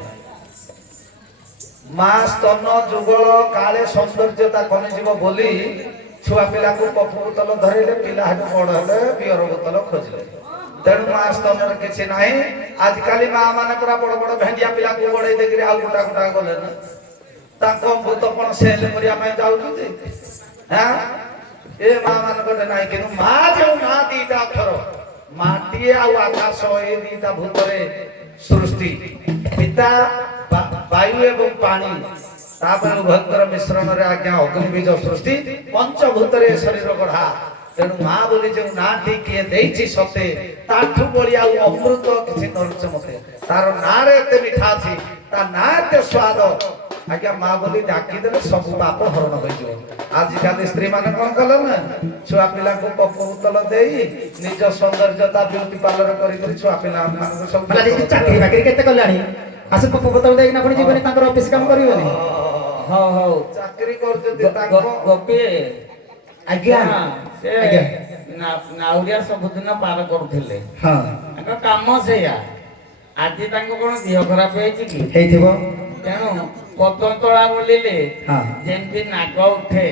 ମା ସ୍ତନ ଯୁଗଳ କାଳେ ସୌନ୍ଦର୍ଯ୍ୟତା କମିଯିବ ବୋଲି ଛୁଆ ପିଲାକୁ ପପ ବୋତଲ ଧରେଇଲେ, ପିଲା ହେଠୁ ବଡ ହେଲେ ବିଅର ବୋତଲ ଖୋଜିଲେ। ତେଣୁ ମା ସ୍ତନରେ କିଛି ନାହିଁ। ଆଜିକାଲି ମା ମାନେ ପୁରା ବଡ ବଡ ଭେଣ୍ଡିଆ ପିଲାକୁ ବଢେଇ ଦେଇକିରି ଆଉ ଗୋଟା ଗୋଟା ଗଲେ ନା ତାଙ୍କ ଅମୃତ କଣ ସେଲ କରିବା ପାଇଁ ଯାଉଛନ୍ତି। ଏ ମା ମାନଙ୍କର ନାହିଁ। କିନ୍ତୁ ମା ଯେଉଁ ମା ଦିଟା ଅକ୍ଷର, ମାଟିଏ ଆଉ ଆକାଶ, ଏ ଦିଟା ଭୂତରେ ସୃଷ୍ଟି, ପିତା ବାୟୁ ଏବଂ ପାଣି, ତାପରେ ଉଭୟଙ୍କର ମିଶ୍ରଣରେ ଆଜ୍ଞା ଅଗ୍ନିବୀଜ ସୃଷ୍ଟି, ପଞ୍ଚଭୂତରେ ଶରୀର ଗଢା। ତେଣୁ ମା ବୋଲି ଯେଉଁ ନାଁଟି କିଏ ଦେଇଛି ସତେ, ତାଠୁ ବଳି ଆଉ ଅମୃତ କିଛି ନରୁଛେ ମତେ। ତାର ନାଁରେ ଏତେ ମିଠା ଅଛି, ତା ନାଁ ଏତେ ସ୍ୱାଦ। ଆଜ୍ଞା ମା ବୋଲି ଡାକିଦେଲେ ସବୁ ପାପ ହରଣ ହୋଇଯିବ। ଆଜିକାଲି ସ୍ତ୍ରୀ ମାନେ କଣ କଲେ ନା, ଛୁଆ ପିଲାଙ୍କୁ ପପ ବୋତଲ ଦେଇ ନିଜ ସୌନ୍ଦର୍ଯ୍ୟତା ବିୟୁଟି ପାର୍ଲର କରିକରି ଛୁଆ ପିଲାମାନଙ୍କୁ ସବୁ ଚାକିରି ବାକିରି କେତେ କଲାଣି, ଆସ ପପ ବୋତଲ ଦେଇକିନା ପୁଣି ଯିବନି ତାଙ୍କର ଅଫିସ କାମ କରିବନି। ହଉ ହଉ ଚାକିରି କରୁଛନ୍ତି ତାଙ୍କ ଗୋପୀ ଆଜ୍ଞା ସେ ଆଜ୍ଞା ନାଉରିଆ ସବୁଦିନ ପାର କରୁଥିଲେ, ହଁ ତାଙ୍କ କାମ ସେଇଆ। ଆଜି ତାଙ୍କୁ କଣ ଦେହ ଖରାପ ହେଇଛି କି? ହେଇଥିବ। ତେଣୁ ପଦତଳା ବୋଲିଲେ ହଁ ଯେମିତି ନାଗ ଉଠେ,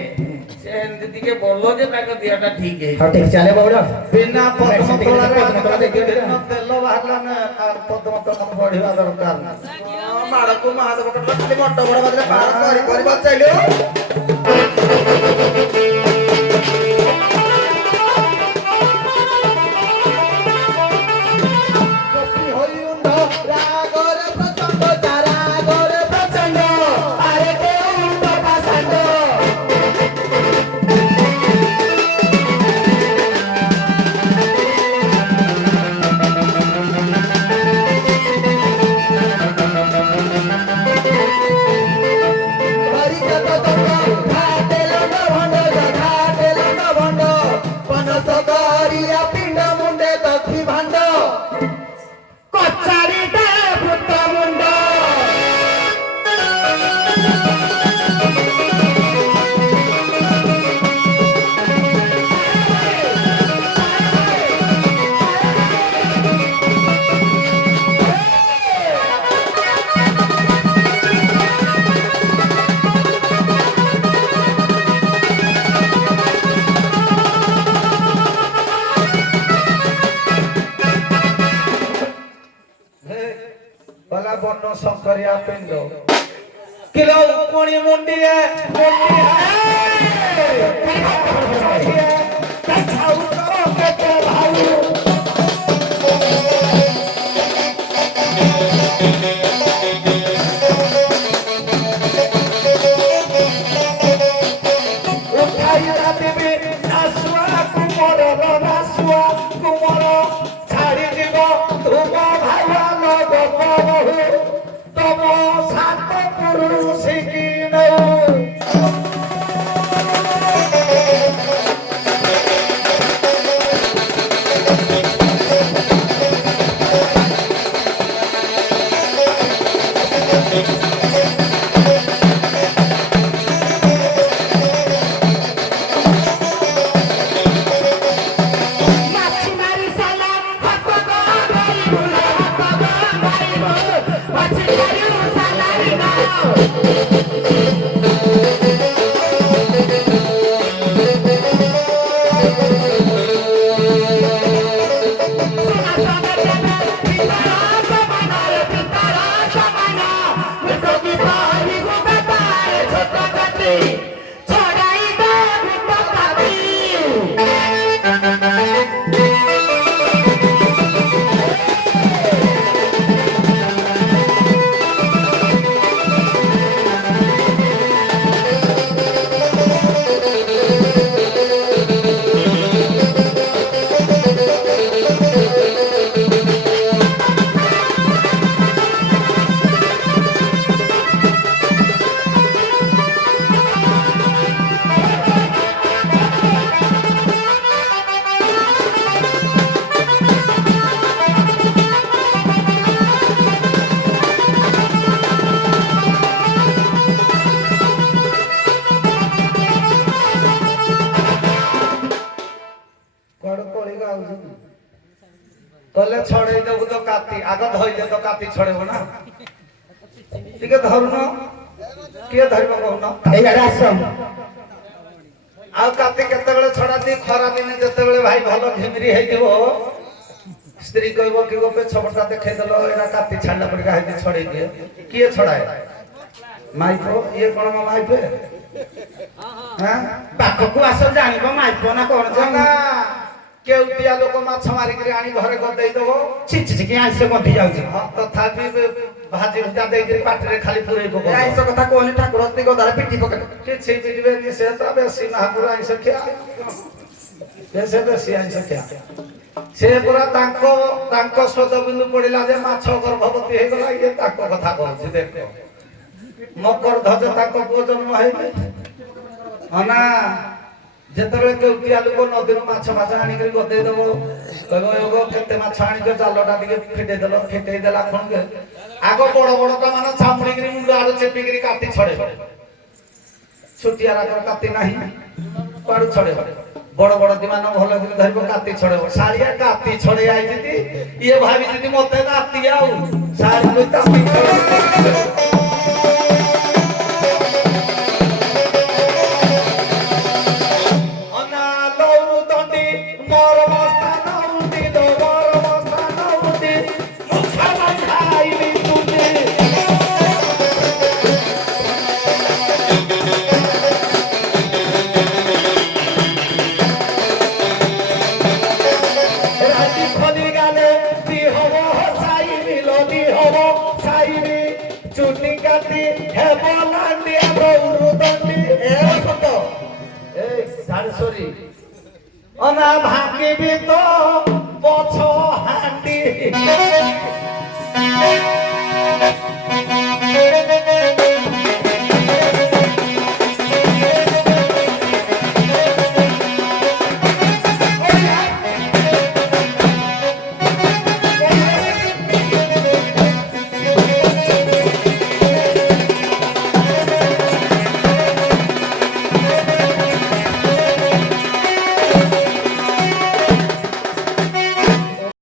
ସେମିତି ଟିକେ ବୋଲ ଯେ ତାଙ୍କ ଦେହଟା ଠିକ ହଉ ହେଇଯିବ। ଠିକ ଚାଲେ ବଉଳ। ବିନା ପଦ୍ମତଳାରେ ପଦ୍ମତଳା ଦେଇଦିଅ ଟିକେ। ବିଭିନ୍ନ ତେଲ ବାହାରିଲା ନା, ପଦ୍ମତଳା ବଢିବା ଦରକାର ନା। ମାଡକୁ ମହାଦେବ କଥା ଖାଲି ମଟ ବଡ ବାଜିଲେ ପାର କରି କରି ବଚାଇଲୁ। ଗଲା ବନ ଶଙ୍କରିଆ ପିଣ୍ଡ କିଲୋ ଉକୁଣି ମୁଣ୍ଡିଏ কলে ছড়াই দেবো তো কাতি আগ ধইলে তো কাতি ছড়েব না টিকে ধরুন কিଏ ধরিব কହୁନ ଏଇଆଡେ ଆସ ଆଉ କାତି କେତେବେଳେ ଛଡାନ୍ତି ଖରା ଦିନେ ଯେତେବେଳେ ଭାଇ ଭଲ ଘିମିରି ହେଇଥିବ ସ୍ତ୍ରୀ କହିବ କି ଗୋପେ ଛପଟା ଦେଖେଇଦେଲ ଏଇଟା କାତି ଛାଡ଼ିଲା ପରିକା ହେଇକି ଛଡେଇ ଦିଏ କିଏ ଛଡାଏ ମାଇପ ଇଏ କଣ ମୋ ମାଇପ ପାଖକୁ ଆସ ଜାଣିବ ମାଇପ ନା କଣ ନା କେଉଟିଆ ଲୋକ ମାଛ ମାରିକିରି ଆଣି ଘରେ ଗଦେଇ ଦବ ଛିଚିକି ଆଇଁଷ ଗନ୍ଧି ଯାଉଛି ତଥାପି ଭାଜି ଭୁଜା ଦେଇକିରି ପାଟିରେ ଖାଲି ପୁରେଇ ପକଉ ଆଇଁଷ କଥା କହୁନି ଠାକୁର ସ୍ତ୍ରୀ ଗଦାରେ ପିଟି ପକେଇ କିଛି ପିଟିବେନି ସେ ତ ବେଶୀ ମହାପୁର ଆଇଁଷ ଖିଆ ସେ ବେଶୀ ଆଇଁଷ ଖିଆ ସେ ପୁରା ତାଙ୍କ ସ୍ୱଦ ବିନ୍ଦୁ ପଡିଲା ଯେ ମାଛ ଗର୍ଭବତୀ ହେଇଗଲା ଇଏ ତାଙ୍କ କଥା କହୁଛି ଦେଖ ମକର ଧ୍ୱଜ ତାଙ୍କ ପୁଅ ଜନ୍ମ ହେଇନି ନା ଯେତେବେଳେ କେଉଟିଆ ଲୋକ ନଦୀରୁ ମାଛ ଆଣିକରି ଗଦେଇ ଦବ କହିବ କେତେ ମାଛ ଆଣିଛ ଜାଲଟା ଟିକେ ଫିଟେଇ ଦେଲା ଖଣ୍ଡେ ଆଗ ବଡ ବଡଟା ମାନେ ଚାମୁଡିକିରି ମୁଣ୍ଡ ଆଡୁ ଚେପିକିରି କାତି ଛଡେଇବ ଛୋଟିଆ ରାଗର କାତି ନାହିଁ କୁଆଡୁ ଛଡେଇବ ବଡ ବଡ ଦିମାନ ଭଲ କରି ଧରିବ କାତି ଛଡେଇବ ଶାଳିଆ କାତି ଛଡେଇ ଆଇଛି ଇଏ ଭାବିଛି ମତେ କାତି ଆଉ ଶାଳି କାତି অনা ভাঙিবি তো পছ হাঁটি